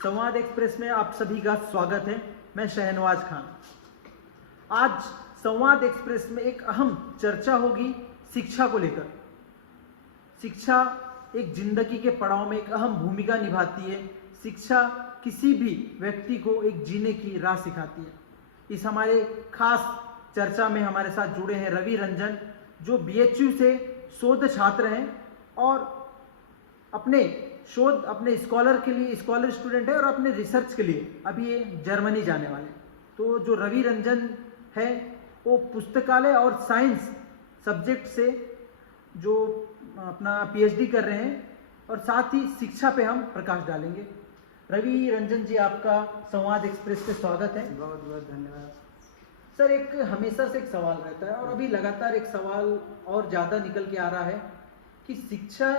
संवाद एक्सप्रेस में आप सभी का स्वागत है। मैं शहनवाज खान। आज संवाद एक्सप्रेस में एक अहम चर्चा होगी शिक्षा को लेकर। शिक्षा एक जिंदगी के पड़ाव में एक अहम भूमिका निभाती है। शिक्षा किसी भी व्यक्ति को एक जीने की राह सिखाती है। इस हमारे खास चर्चा में हमारे साथ जुड़े हैं रवि रंजन, जो बीएचयू से शोध छात्र हैं और अपने शोध अपने स्कॉलर के लिए स्कॉलर स्टूडेंट है और अपने रिसर्च के लिए अभी ये जर्मनी जाने वाले हैं। तो जो रवि रंजन है वो पुस्तकालय और साइंस सब्जेक्ट से जो अपना पीएचडी कर रहे हैं और साथ ही शिक्षा पे हम प्रकाश डालेंगे। रवि रंजन जी, आपका संवाद एक्सप्रेस पे स्वागत है। बहुत बहुत धन्यवाद सर, एक हमेशा से एक सवाल रहता है और अभी लगातार एक सवाल और ज़्यादा निकल के आ रहा है कि शिक्षा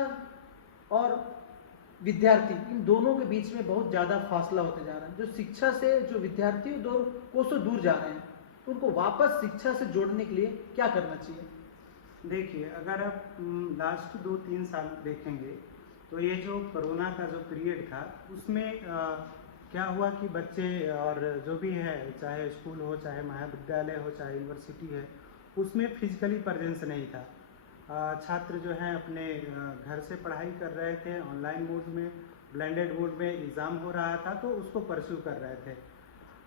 और विद्यार्थी इन दोनों के बीच में बहुत ज़्यादा फासला होते जा रहा है। जो शिक्षा से जो विद्यार्थी दो कोसों दूर जा रहे हैं, तो उनको वापस शिक्षा से जोड़ने के लिए क्या करना चाहिए? देखिए, अगर आप लास्ट 2-3 साल देखेंगे तो ये जो कोरोना का जो पीरियड था उसमें क्या हुआ कि बच्चे और जो भी है, चाहे स्कूल हो, चाहे महाविद्यालय हो, चाहे यूनिवर्सिटी है, उसमें फिजिकली प्रेजेंस नहीं था। छात्र जो हैं अपने घर से पढ़ाई कर रहे थे, ऑनलाइन मोड में, ब्लेंडेड मोड में एग्ज़ाम हो रहा था तो उसको परस्यू कर रहे थे।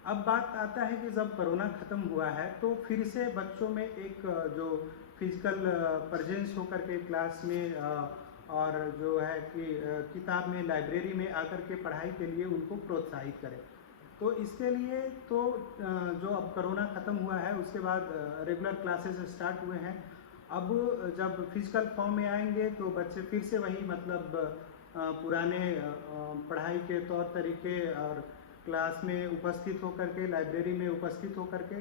अब बात आता है कि जब कोरोना ख़त्म हुआ है तो फिर से बच्चों में एक जो फिजिकल प्रेजेंस होकर के क्लास में और जो है कि किताब में, लाइब्रेरी में आकर के पढ़ाई के लिए उनको प्रोत्साहित करें। तो इसके लिए तो जो अब कोरोना ख़त्म हुआ है उसके बाद रेगुलर क्लासेस स्टार्ट हुए हैं। अब जब फिजिकल फॉर्म में आएंगे तो बच्चे फिर से वही मतलब पुराने पढ़ाई के तौर तरीके और क्लास में उपस्थित होकर के, लाइब्रेरी में उपस्थित होकर के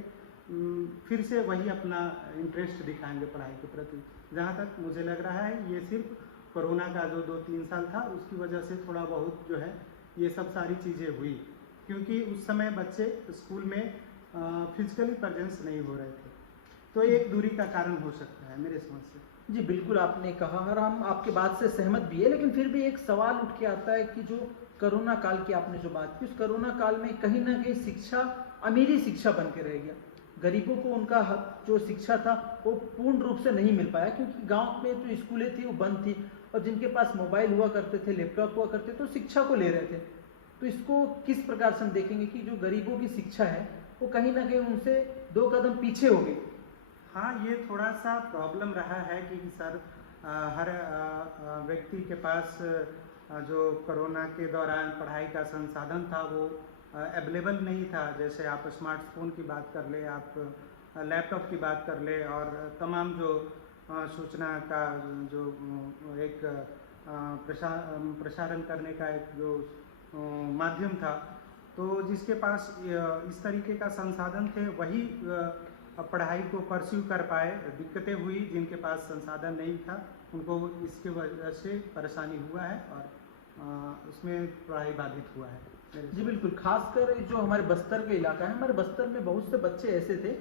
फिर से वही अपना इंटरेस्ट दिखाएंगे पढ़ाई के प्रति। जहाँ तक मुझे लग रहा है ये सिर्फ कोरोना का जो 2-3 साल था उसकी वजह से थोड़ा बहुत जो है ये सब सारी चीज़ें हुई, क्योंकि उस समय बच्चे स्कूल में फिजिकली प्रेजेंस नहीं हो रहे थे। तो एक दूरी का कारण हो सकता है मेरे समझ से। जी बिल्कुल, आपने कहा और हम आपके बात से सहमत भी है, लेकिन फिर भी एक सवाल उठ के आता है कि जो कोरोना काल की आपने जो बात की, उस कोरोना काल में कहीं ना कहीं शिक्षा अमीरी शिक्षा बन के रह गया। गरीबों को उनका हक जो शिक्षा था वो पूर्ण रूप से नहीं मिल पाया, क्योंकि गांव में जो स्कूलें थी वो बंद थी और जिनके पास मोबाइल हुआ करते थे, लैपटॉप हुआ करते थे, तो शिक्षा को ले रहे थे। तो इसको किस प्रकार से हम देखेंगे कि जो गरीबों की शिक्षा है वो कहीं ना कहीं उनसे 2 कदम पीछे हो गई? हाँ, ये थोड़ा सा प्रॉब्लम रहा है कि सर हर व्यक्ति के पास जो कोरोना के दौरान पढ़ाई का संसाधन था वो अवेलेबल नहीं था। जैसे आप स्मार्टफोन की बात कर ले, आप लैपटॉप की बात कर ले और तमाम जो सूचना का जो एक प्रसारण करने का एक जो माध्यम था, तो जिसके पास इस तरीके का संसाधन थे वही पढ़ाई को परस्यू कर पाए। दिक्कतें हुई जिनके पास संसाधन नहीं था, उनको इसके वजह से परेशानी हुआ है और उसमें पढ़ाई बाधित हुआ है। जी बिल्कुल, खासकर जो हमारे बस्तर का इलाका है, हमारे बस्तर में बहुत से बच्चे ऐसे थे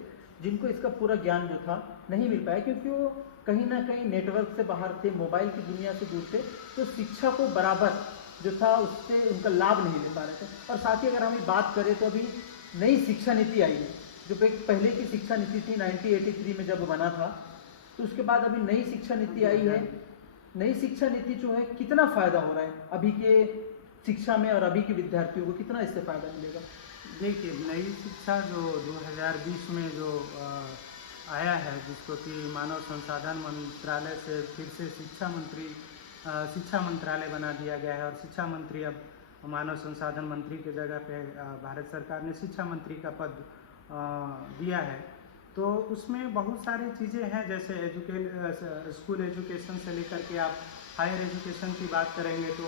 जिनको इसका पूरा ज्ञान जो था नहीं मिल पाया, क्योंकि वो कहीं ना कहीं नेटवर्क से बाहर थे, मोबाइल की दुनिया से दूर थे, तो शिक्षा को बराबर जो था उससे उनका लाभ नहीं ले पा रहे थे। और साथ ही अगर हम बात करें तो अभी नई शिक्षा नीति आई है, जो पहले की शिक्षा नीति थी 1983 में जब बना था, तो उसके बाद अभी नई शिक्षा नीति आई है। नई शिक्षा नीति जो है कितना फ़ायदा हो रहा है अभी के शिक्षा में और अभी के विद्यार्थियों को कितना इससे फ़ायदा मिलेगा? देखिए, नई शिक्षा जो 2020 में जो आया है, जिसको कि मानव संसाधन मंत्रालय से फिर से शिक्षा मंत्रालय बना दिया गया है और शिक्षा मंत्री अब मानव संसाधन मंत्री के जगह पे भारत सरकार ने शिक्षा मंत्री का पद दिया है। तो उसमें बहुत सारी चीज़ें हैं, जैसे स्कूल एजुकेशन से लेकर के आप हायर एजुकेशन की बात करेंगे तो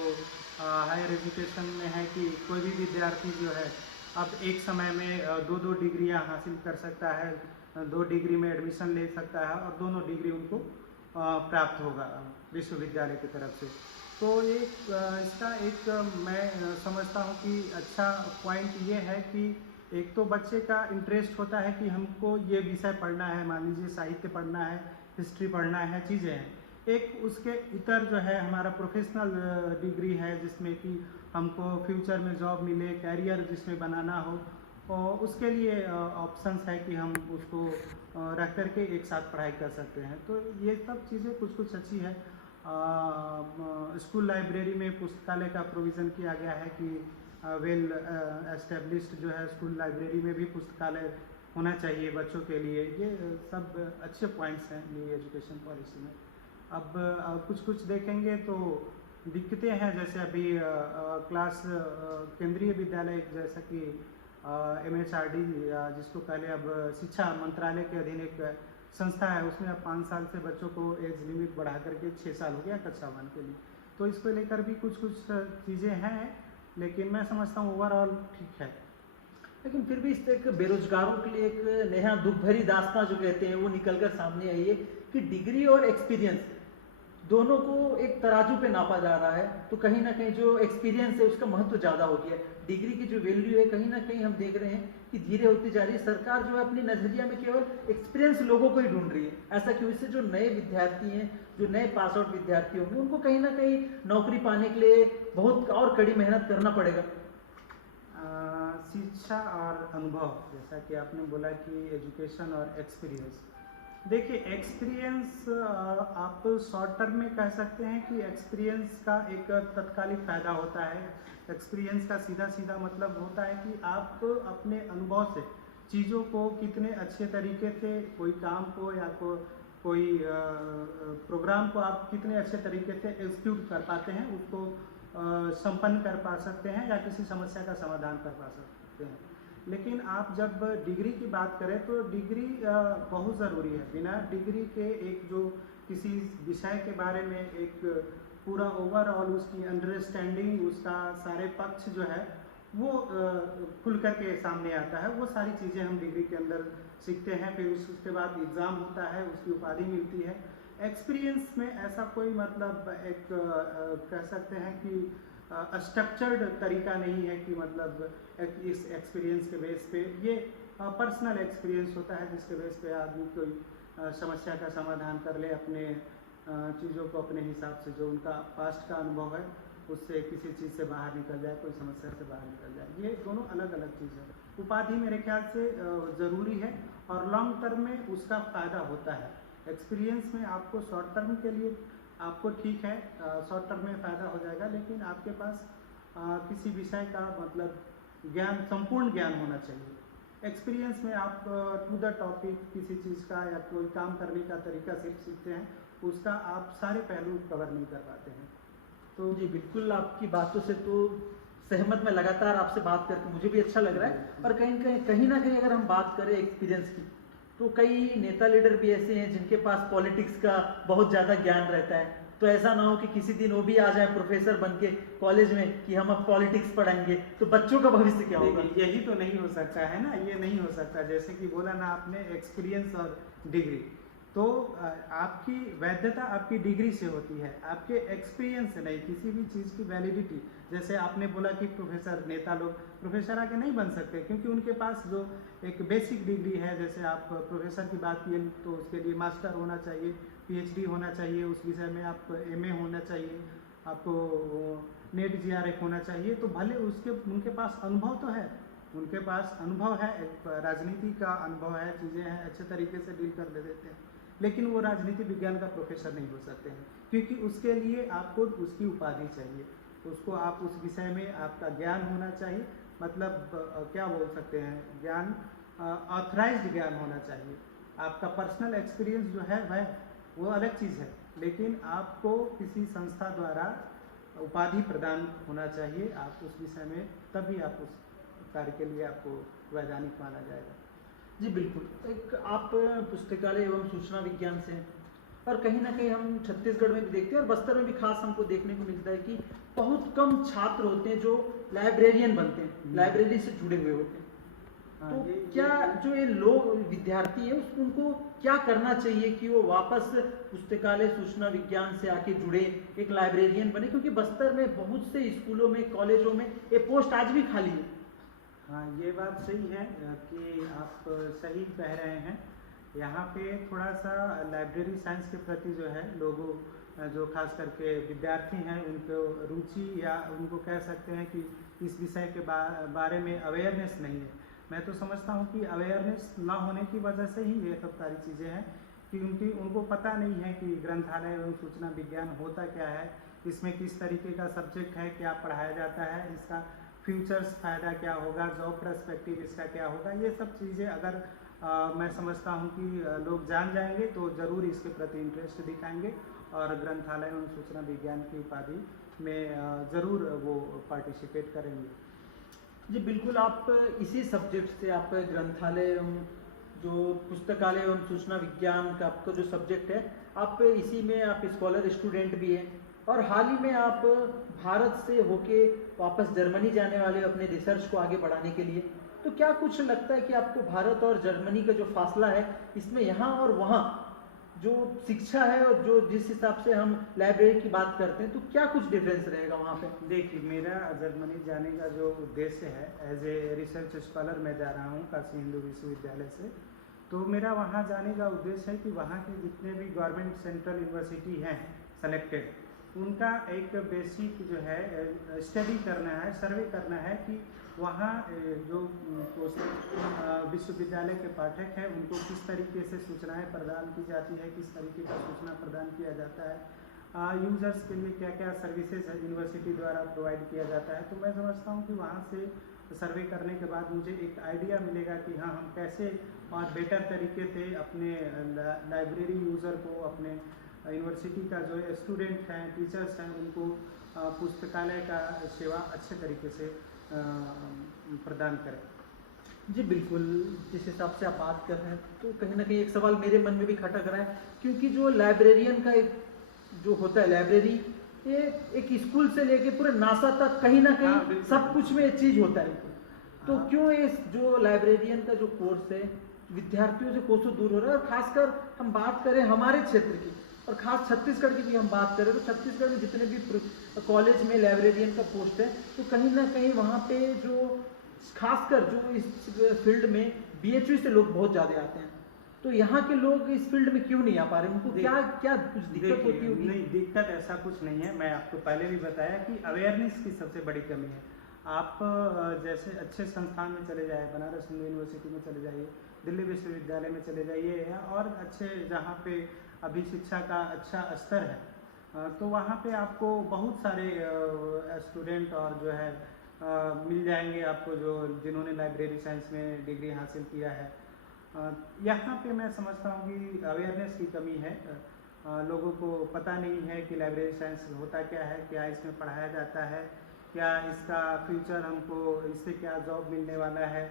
हायर एजुकेशन में है कि कोई भी विद्यार्थी जो है अब एक समय में 2-2 डिग्रियां हासिल कर सकता है, 2 डिग्री में एडमिशन ले सकता है और दोनों डिग्री उनको प्राप्त होगा विश्वविद्यालय की तरफ से। तो इसका एक मैं समझता हूँ कि अच्छा पॉइंट ये है कि एक तो बच्चे का इंटरेस्ट होता है कि हमको ये विषय पढ़ना है, मान लीजिए साहित्य पढ़ना है, हिस्ट्री पढ़ना है, चीज़ें हैं, एक उसके इतर जो है हमारा प्रोफेशनल डिग्री है, जिसमें कि हमको फ्यूचर में जॉब मिले, कैरियर जिसमें बनाना हो, और उसके लिए ऑप्शंस है कि हम उसको रख करके एक साथ पढ़ाई कर सकते हैं। तो ये सब चीज़ें कुछ कुछ अच्छी है। स्कूल लाइब्रेरी में पुस्तकालय का प्रोविज़न किया गया है कि वेल एस्टेब्लिश्ड जो है स्कूल लाइब्रेरी में भी पुस्तकालय होना चाहिए बच्चों के लिए। ये सब अच्छे पॉइंट्स हैं न्यू एजुकेशन पॉलिसी में। अब कुछ कुछ देखेंगे तो दिक्कतें हैं, जैसे अभी क्लास केंद्रीय विद्यालय जैसा कि MHRD, जिसको पहले अब शिक्षा मंत्रालय के अधीन एक संस्था है, उसमें अब 5 साल से बच्चों को एज लिमिट बढ़ा करके 6 साल हो गया कक्षा 1 के लिए। तो इसको लेकर भी कुछ कुछ चीज़ें हैं, लेकिन मैं समझता हूँ ओवरऑल ठीक है। लेकिन फिर भी इस एक बेरोजगारों के लिए एक नया दुख भरी दास्तां जो कहते हैं वो निकलकर सामने आई है कि डिग्री और एक्सपीरियंस दोनों को एक तराजू पे नापा जा रहा है। तो कहीं ना कहीं जो एक्सपीरियंस है उसका महत्व ज़्यादा हो गया है। डिग्री की जो वैल्यू है कहीं ना कहीं हम देख रहे हैं कि धीरे होती जा रही है। सरकार जो है अपनी नजरिया में केवल एक्सपीरियंस लोगों को ही ढूंढ रही है। ऐसा क्यों? इससे जो नए विद्यार्थी हैं, जो नए पास आउट विद्यार्थी होंगे, उनको कहीं ना कहीं नौकरी पाने के लिए बहुत और कड़ी मेहनत करना पड़ेगा। शिक्षा और अनुभव, जैसा कि आपने बोला कि एजुकेशन और एक्सपीरियंस, देखिए एक्सपीरियंस आप शॉर्ट टर्म में कह सकते हैं कि एक्सपीरियंस का एक तत्कालिक फ़ायदा होता है। एक्सपीरियंस का सीधा सीधा मतलब होता है कि आप अपने अनुभव से चीज़ों को कितने अच्छे तरीके से, कोई काम को या कोई प्रोग्राम को आप कितने अच्छे तरीके से एग्जीक्यूट कर पाते हैं, उसको संपन्न कर पा सकते हैं या किसी समस्या का समाधान कर पा सकते हैं। लेकिन आप जब डिग्री की बात करें तो डिग्री बहुत ज़रूरी है। बिना डिग्री के एक जो किसी विषय के बारे में एक पूरा ओवरऑल उसकी अंडरस्टैंडिंग, उसका सारे पक्ष जो है वो खुल कर के सामने आता है। वो सारी चीज़ें हम डिग्री के अंदर सीखते हैं। फिर उसके बाद एग्ज़ाम होता है, उसकी उपाधि मिलती है। एक्सपीरियंस में ऐसा कोई मतलब एक कह सकते हैं कि स्ट्रक्चर्ड तरीका नहीं है कि मतलब इस एक्सपीरियंस के बेस पे, ये पर्सनल एक्सपीरियंस होता है जिसके बेस पे आदमी कोई समस्या का समाधान कर ले, अपने चीज़ों को अपने हिसाब से, जो उनका पास्ट का अनुभव है उससे किसी चीज़ से बाहर निकल जाए, कोई समस्या से बाहर निकल जाए। ये दोनों अलग अलग चीज़ है। उपाधि मेरे ख्याल से ज़रूरी है और लॉन्ग टर्म में उसका फ़ायदा होता है। एक्सपीरियंस में आपको शॉर्ट टर्म के लिए आपको ठीक है, शॉर्ट टर्म में फ़ायदा हो जाएगा, लेकिन आपके पास किसी विषय का मतलब ज्ञान, संपूर्ण ज्ञान होना चाहिए। एक्सपीरियंस में आप टू द टॉपिक किसी चीज़ का या कोई काम करने का तरीका सिर्फ सीखते हैं, उसका आप सारे पहलू कवर नहीं कर पाते हैं। तो जी बिल्कुल, आपकी बातों से तो सहमत मैं, लगातार आपसे बात करके मुझे भी अच्छा लग रहा है। पर कहीं ना कहीं अगर हम बात करें एक्सपीरियंस की, तो कई नेता लीडर भी ऐसे हैं जिनके पास पॉलिटिक्स का बहुत ज़्यादा ज्ञान रहता है। तो ऐसा ना हो कि किसी दिन वो भी आ जाए प्रोफेसर बन के कॉलेज में कि हम अब पॉलिटिक्स पढ़ाएंगे, तो बच्चों का भविष्य क्या होगा? यही तो नहीं हो सकता है ना, ये नहीं हो सकता। जैसे कि बोला ना आपने, एक्सपीरियंस और डिग्री, तो आपकी वैधता आपकी डिग्री से होती है, आपके एक्सपीरियंस से नहीं। किसी भी चीज़ की वैलिडिटी, जैसे आपने बोला कि प्रोफेसर, नेता लोग प्रोफेसर आगे नहीं बन सकते क्योंकि उनके पास जो एक बेसिक डिग्री है, जैसे आप प्रोफेसर की बात किए तो उसके लिए मास्टर होना चाहिए, PhD होना चाहिए, उस विषय में आप MA होना चाहिए, आपको नेट GRF होना चाहिए। तो भले उनके पास अनुभव तो है, उनके पास अनुभव है, एक राजनीति का अनुभव है, चीज़ें हैं, अच्छे तरीके से डील कर ले देते हैं, लेकिन वो राजनीति विज्ञान का प्रोफेसर नहीं हो सकते हैं क्योंकि उसके लिए आपको उसकी उपाधि चाहिए, उसको आप उस विषय में आपका ज्ञान होना चाहिए। मतलब क्या बोल सकते हैं, ज्ञान ऑथराइज्ड ज्ञान होना चाहिए। आपका पर्सनल एक्सपीरियंस जो है वह वो अलग चीज़ है, लेकिन आपको किसी संस्था द्वारा उपाधि प्रदान होना चाहिए आप उस विषय में, तभी आप उस कार्य के लिए आपको वैधानिक माना जाएगा। जी बिल्कुल। एक आप पुस्तकालय एवं सूचना विज्ञान से हैं, और कहीं ना कहीं हम छत्तीसगढ़ में भी देखते हैं और बस्तर में भी खास हमको देखने को मिलता है कि बहुत कम छात्र होते हैं जो लाइब्रेरियन बनते हैं, लाइब्रेरी से जुड़े हुए होते हैं। तो क्या जो ये लोग विद्यार्थी है उनको क्या करना चाहिए कि वो वापस पुस्तकालय सूचना विज्ञान से आके जुड़े, एक लाइब्रेरियन बने? क्योंकि बस्तर में बहुत से स्कूलों में, कॉलेजों में ये पोस्ट आज भी खाली है। हाँ, ये बात सही है कि आप सही कह रहे हैं यहाँ पे थोड़ा सा लाइब्रेरी साइंस के प्रति जो है लोगों जो खास करके विद्यार्थी हैं उनको रुचि या उनको कह सकते हैं कि इस विषय के बारे में अवेयरनेस नहीं है। मैं तो समझता हूँ कि अवेयरनेस ना होने की वजह से ही ये सब सारी चीज़ें हैं कि उनको पता नहीं है कि ग्रंथालय एवं सूचना विज्ञान होता क्या है, इसमें किस तरीके का सब्जेक्ट है, क्या पढ़ाया जाता है, इसका फ्यूचर्स फ़ायदा क्या होगा, जॉब पर्सपेक्टिव इसका क्या होगा। ये सब चीज़ें अगर मैं समझता हूँ कि लोग जान जाएंगे तो ज़रूर इसके प्रति इंटरेस्ट दिखाएंगे और ग्रंथालय एवं सूचना विज्ञान की उपाधि में ज़रूर वो पार्टिसिपेट करेंगे। जी बिल्कुल, आप इसी सब्जेक्ट से आप ग्रंथालय एवं जो पुस्तकालय एवं सूचना विज्ञान का आपका जो सब्जेक्ट है, आप इसी में आप स्कॉलर स्टूडेंट भी हैं और हाल ही में आप भारत से होके वापस जर्मनी जाने वाले अपने रिसर्च को आगे बढ़ाने के लिए। तो क्या कुछ लगता है कि आपको भारत और जर्मनी का जो फासला है, इसमें यहाँ और वहाँ जो शिक्षा है और जो जिस हिसाब से हम लाइब्रेरी की बात करते हैं, तो क्या कुछ डिफरेंस रहेगा वहाँ पे? देखिए, मेरा जर्मनी जाने का जो उद्देश्य है, एज ए रिसर्च स्कॉलर मैं जा रहा हूँ काशी हिंदू विश्वविद्यालय से। तो मेरा वहाँ जाने का उद्देश्य है कि वहाँ के जितने भी गवर्नमेंट सेंट्रल यूनिवर्सिटी हैं सेलेक्टेड, उनका एक बेसिक जो है स्टडी करना है, सर्वे करना है कि वहाँ जो विश्वविद्यालय के पाठक हैं उनको किस तरीके से सूचनाएं प्रदान की जाती है, किस तरीके का सूचना प्रदान किया जाता है, यूज़र्स के लिए क्या क्या सर्विसेज यूनिवर्सिटी द्वारा प्रोवाइड किया जाता है। तो मैं समझता हूँ कि वहाँ से सर्वे करने के बाद मुझे एक आइडिया मिलेगा कि हाँ, हम कैसे और बेटर तरीके से अपने लाइब्रेरी यूज़र को, अपने यूनिवर्सिटी का जो स्टूडेंट हैं, टीचर्स हैं, उनको पुस्तकालय का सेवा अच्छे तरीके से प्रदान करें। जी बिल्कुल, जिस हिसाब से आप बात कर रहे हैं तो कहीं ना कहीं एक सवाल मेरे मन में भी खटक रहा है, क्योंकि जो लाइब्रेरियन का एक जो होता है लाइब्रेरी, ये एक स्कूल से लेके पूरे नासा तक कहीं ना कहीं सब कुछ में एक चीज़ होता है। तो क्यों ये जो लाइब्रेरियन का जो कोर्स है विद्यार्थियों से कोसों दूर हो रहा है? और खासकर हम बात करें हमारे क्षेत्र की और खास छत्तीसगढ़ की भी हम बात करें तो छत्तीसगढ़ में जितने भी कॉलेज में लाइब्रेरियन का पोस्ट है, तो कहीं ना कहीं वहाँ पे जो खासकर जो इस फील्ड में बीएचयू से लोग बहुत ज़्यादा आते हैं, तो यहाँ के लोग इस फील्ड में क्यों नहीं आ पा रहे? उनको क्या क्या कुछ दिक्कत होती होगी? नहीं, दिक्कत ऐसा कुछ नहीं है। मैं आपको पहले भी बताया कि अवेयरनेस की सबसे बड़ी कमी है। आप जैसे अच्छे संस्थान में चले जाए, बनारस हिंदू यूनिवर्सिटी में चले जाइए, दिल्ली विश्वविद्यालय में चले जाइए और अच्छे जहाँ पे अभी शिक्षा का अच्छा स्तर है, तो वहाँ पे आपको बहुत सारे स्टूडेंट और जो है मिल जाएंगे आपको जो जिन्होंने लाइब्रेरी साइंस में डिग्री हासिल किया है। यहाँ पे मैं समझता हूँ कि अवेयरनेस की कमी है। लोगों को पता नहीं है कि लाइब्रेरी साइंस होता क्या है, क्या इसमें पढ़ाया जाता है, क्या इसका फ्यूचर, हमको इससे क्या जॉब मिलने वाला है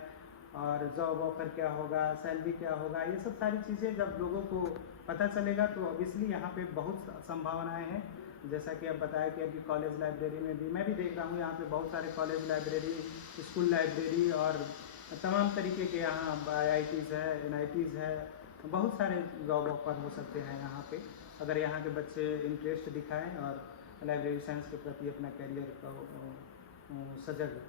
और जॉब ऑफर क्या होगा, सैलरी क्या होगा। ये सब सारी चीज़ें जब लोगों को पता चलेगा तो ऑब्वियसली यहाँ पे बहुत संभावनाएं हैं। जैसा कि आप बताया कि अभी कॉलेज लाइब्रेरी में भी मैं भी देख रहा हूँ, यहाँ पे बहुत सारे कॉलेज लाइब्रेरी, स्कूल लाइब्रेरी और तमाम तरीके के यहाँ IITs है, NITs है, बहुत सारे जॉब ऑफर हो सकते हैं यहाँ पे, अगर यहाँ के बच्चे इंटरेस्ट दिखाएं और लाइब्रेरी साइंस के प्रति अपना करियर को सजग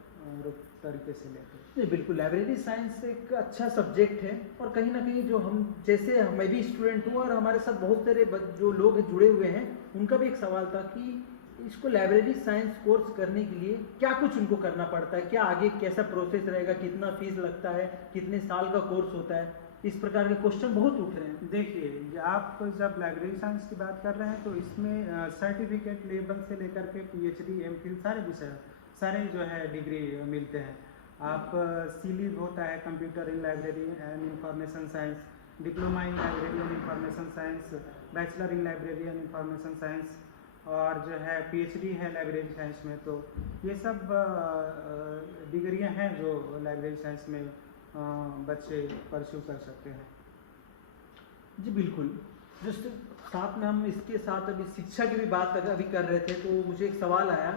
तरीके से लेते हैं। नहीं बिल्कुल, लाइब्रेरी साइंस एक अच्छा सब्जेक्ट है और कहीं ना कहीं जो हम जैसे मैं भी स्टूडेंट हूँ और हमारे साथ बहुत सारे जो लोग जुड़े हुए हैं, उनका भी एक सवाल था कि इसको लाइब्रेरी साइंस कोर्स करने के लिए क्या कुछ उनको करना पड़ता है, क्या आगे कैसा प्रोसेस रहेगा, कितना फीस लगता है, कितने साल का कोर्स होता है, इस प्रकार के क्वेश्चन बहुत उठ रहे हैं। देखिए, आप जब लाइब्रेरी साइंस की बात कर रहे हैं तो इसमें सर्टिफिकेट लेवल से लेकर के PhD MPhil सारे विषय, सारे जो है डिग्री मिलते हैं। आप CLIB होता है, computer in library and information science, diploma in library and information science, bachelor in library and information science और जो है PhD है लाइब्रेरी साइंस में। तो ये सब डिग्रियां हैं जो लाइब्रेरी साइंस में बच्चे परस्यू कर सकते हैं। जी बिल्कुल, जस्ट साथ में हम इसके साथ अभी शिक्षा की भी बात अभी कर रहे थे, तो मुझे एक सवाल आया,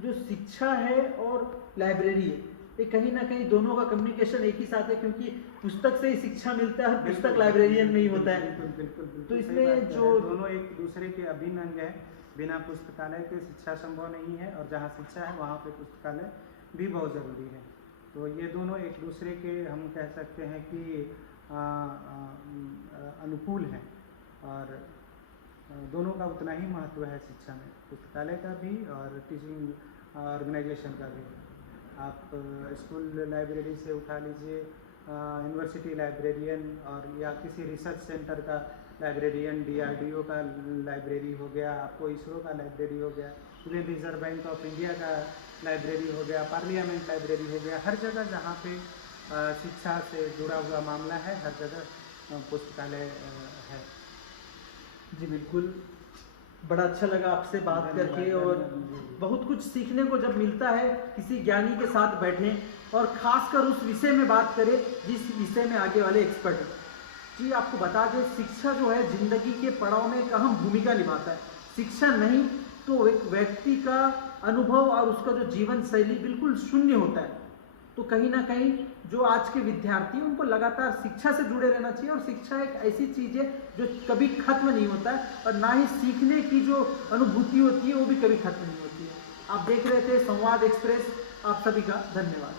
जो शिक्षा है और लाइब्रेरी है, ये कहीं ना कहीं दोनों का कम्युनिकेशन एक ही साथ है, क्योंकि पुस्तक से ही शिक्षा मिलता है, पुस्तक लाइब्रेरियन में ही होता है। बिल्कुल। तो इसमें जो दोनों एक दूसरे के अभिन्न अंग है, बिना पुस्तकालय के शिक्षा संभव नहीं है और जहाँ शिक्षा है वहाँ पे पुस्तकालय भी बहुत ज़रूरी है। तो ये दोनों एक दूसरे के, हम कह सकते हैं कि अनुकूल हैं और दोनों का उतना ही महत्व है शिक्षा में, पुस्तकालय का भी और टीचिंग ऑर्गेनाइजेशन का भी। आप स्कूल लाइब्रेरी से उठा लीजिए, यूनिवर्सिटी लाइब्रेरियन और या किसी रिसर्च सेंटर का लाइब्रेरियन, DRDO का लाइब्रेरी हो गया, आपको इसरो का लाइब्रेरी हो गया, Indian reserve bank of India का लाइब्रेरी हो गया, पार्लियामेंट लाइब्रेरी हो गया, हर जगह जहाँ पे शिक्षा से जुड़ा हुआ मामला है हर जगह पुस्तकालय है। जी बिल्कुल, बड़ा अच्छा लगा आपसे बात करके और बहुत कुछ सीखने को जब मिलता है किसी ज्ञानी के साथ बैठे और खासकर उस विषय में बात करें जिस विषय में आगे वाले एक्सपर्ट हैं। जी आपको बता दें, शिक्षा जो है जिंदगी के पड़ाव में एक अहम भूमिका निभाता है। शिक्षा नहीं तो एक व्यक्ति का अनुभव और उसका जो जीवन शैली बिल्कुल शून्य होता है। तो कहीं ना कहीं जो आज के विद्यार्थी हैं उनको लगातार शिक्षा से जुड़े रहना चाहिए और शिक्षा एक ऐसी चीज़ है जो कभी खत्म नहीं होता है और ना ही सीखने की जो अनुभूति होती है वो भी कभी खत्म नहीं होती है। आप देख रहे थे संवाद एक्सप्रेस, आप सभी का धन्यवाद।